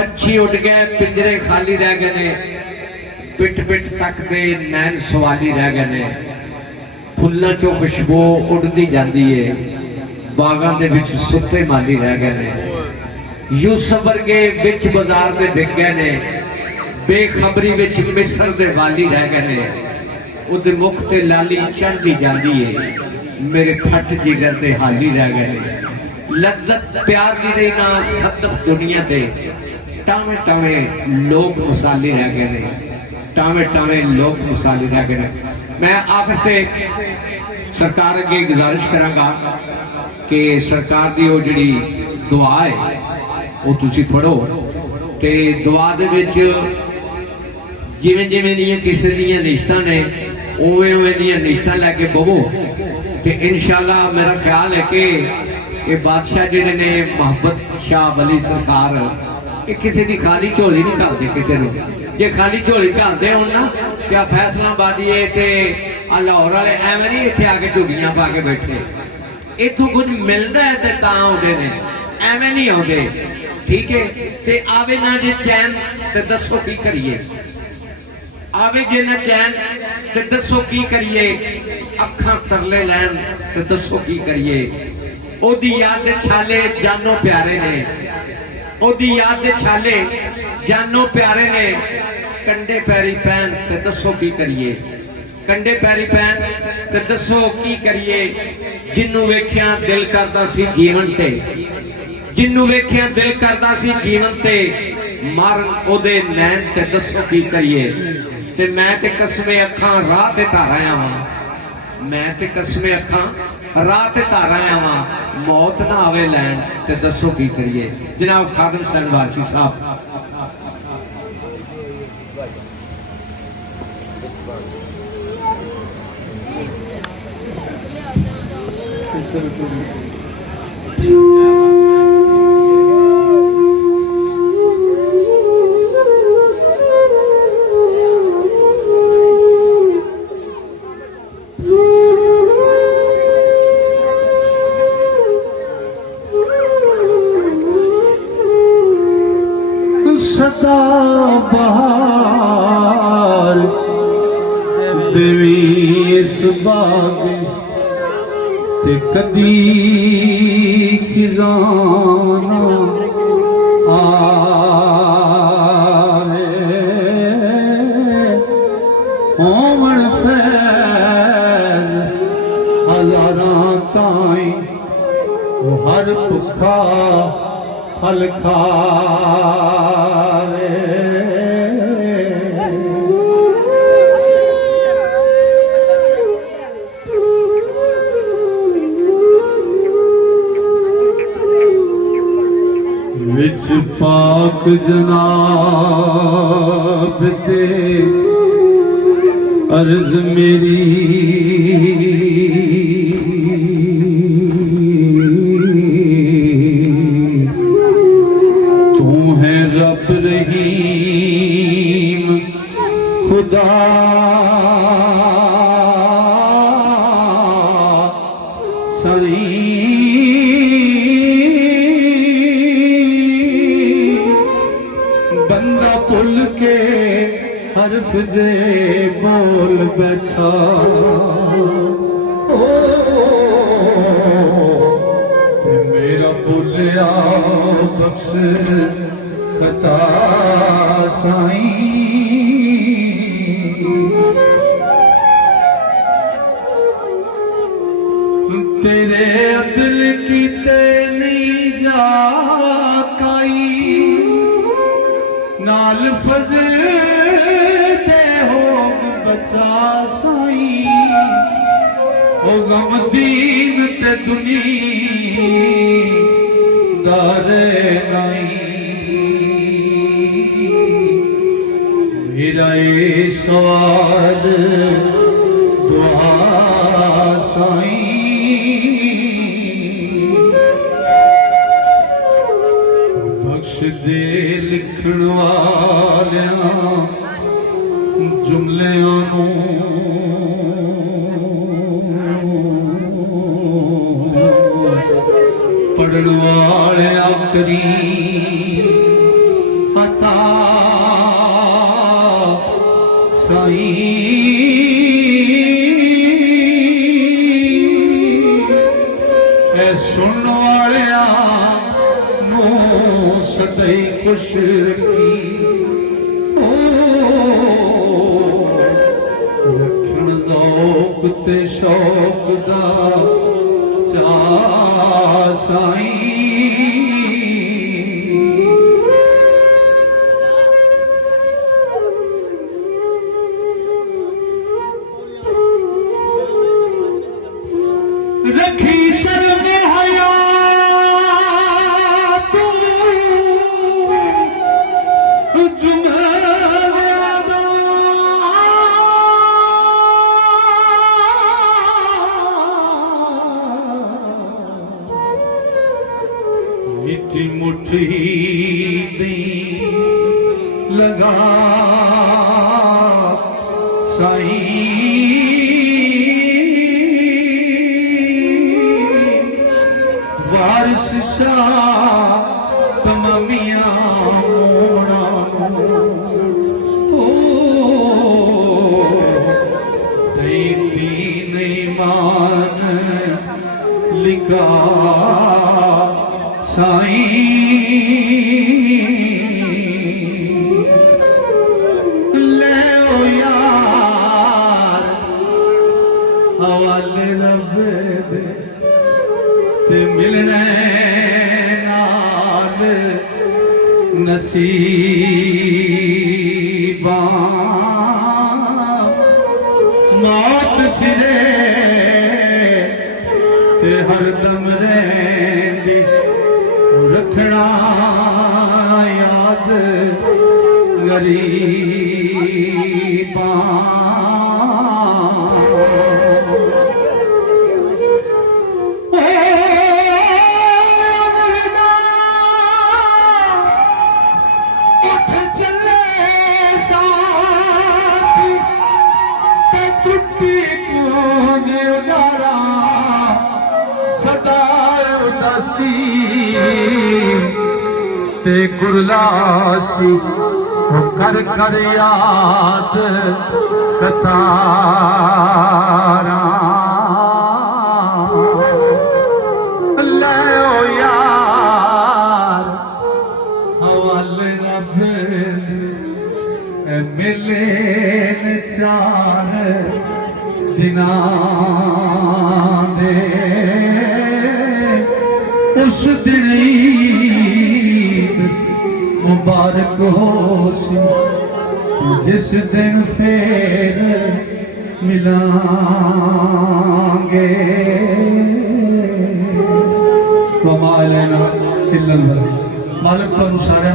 पंछी उड़ गए, पिंजरे खाली रह गए ने, पिट पिट तक गए, नैन सवाली रह गए ने। फुल्लां चों खुशबू उड़दी जांदी है, बागां दे विच सुत्ते माली रह गए ने। यूसुफ वर्गे विच बाजार दे विक गए ने, बेखबरी विच मिस्र दे वाली रह गए ने। उहदे मुख ते लाली चढ़दी जांदी है, मेरे फट जिगर दे हाली रह गए ने। लज्जत प्यार दी रही ना सदफ दुनिया ते, टावे टावे लोग मसाले रह गए ने, टावे टावे लोग मसाले रह गए ने। मैं आखिर से सरकार अगे गुजारिश करांगा कि सरकार दी वो जिहड़ी दुआ है वो तुसी पढ़ो, ते दुआ दे विच जिवें जिवें दियां किसी दियां निश्तां ने उवें उवें दियां निश्तां लैके बवो, ते इंशाअल्लाह मेरा ख्याल है कि ये बादशाह जिहड़े ने मोहब्बत शाह वली सरकार, ये किसी की खाली झोली नहीं घालते किसी ने। जे खाली झोली घालते हो ना तो फैसलाबादी लाहौर वाले एवं नहीं इतने आके झुग्गियां पा के बैठे, इतों कुछ मिलता है तो आते हैं, एवं नहीं आते। ठीक है, ते आवे ना जे चैन तो दसो की करिए, आवे जे ना चैन तो दसो की करिए, अखां तरले लैन तो दसो की करिए। ओदी याद दे छाले जानो प्यारे ने, ओदी याद दे छाले जानो प्यारे ने। कंडे पैरी पैन ते दसो की करिए, कंडे पैरी पैन ते दसो की करिए। जिन्नू वेख्या दिल करदा सी जीवन ते, जिन्नू वेख्या दिल करदा सी जीवन ते, मारन ओदे नैन ते दसो की करिए। ते मैं ते कसमे अखां राह ते धार आया वां, मैं ते कसमे अखां राह ते धार आया वां, मौत ना आवे लैन ते दसो की करिए। जनाब खादम हुसैन वारसी साहब। सदा बहार देवी इस बाग ते कदी खिजाना आवे। ओमन फैज हजारां ताई हर भुखा फल खावे। विच पाक जनाब ते अर्ज मेरी, रब रहीम खुदा सही, बंदा भुल के हरफ जे बोल बैठा। ओ मेरा भुलिया बख्श खता साईं, तेरे अदल कीते नहीं जा काई, नाल फज़ल दे हो बचा साईं। ओ गम दीन ते दुनिया दारे नहीं, मेरा ये सवाल दुआ साईं। बख्श दे लिखण वालियां जुमलियां नूं, पढ़न वाले करीम साईं ऐ सुन वालियां नूं सदैई खुश रखी ओ रखण ज़ौक़ ते शौक़ दा चा साईं रखी शर्म हया तू जुमैदा मिठी मुट्ठी दी लगा साईं वारिस शाह तमामिया मोड़ा ओ तैती नहीं मान लिखा साईं ले ओ यार हवाले रब दे ते मिलने नाल नसीबां मौत सिरे ते हरदम रहंदी रखना याद गरीबां ते गुरलासी वो कर कर याद कतारा ले ओ यार हवाले रब मिले न चार दिना दे उस दिन मुबारक हो सी जिस दिन फिर मिलांगे मालिक पर सारे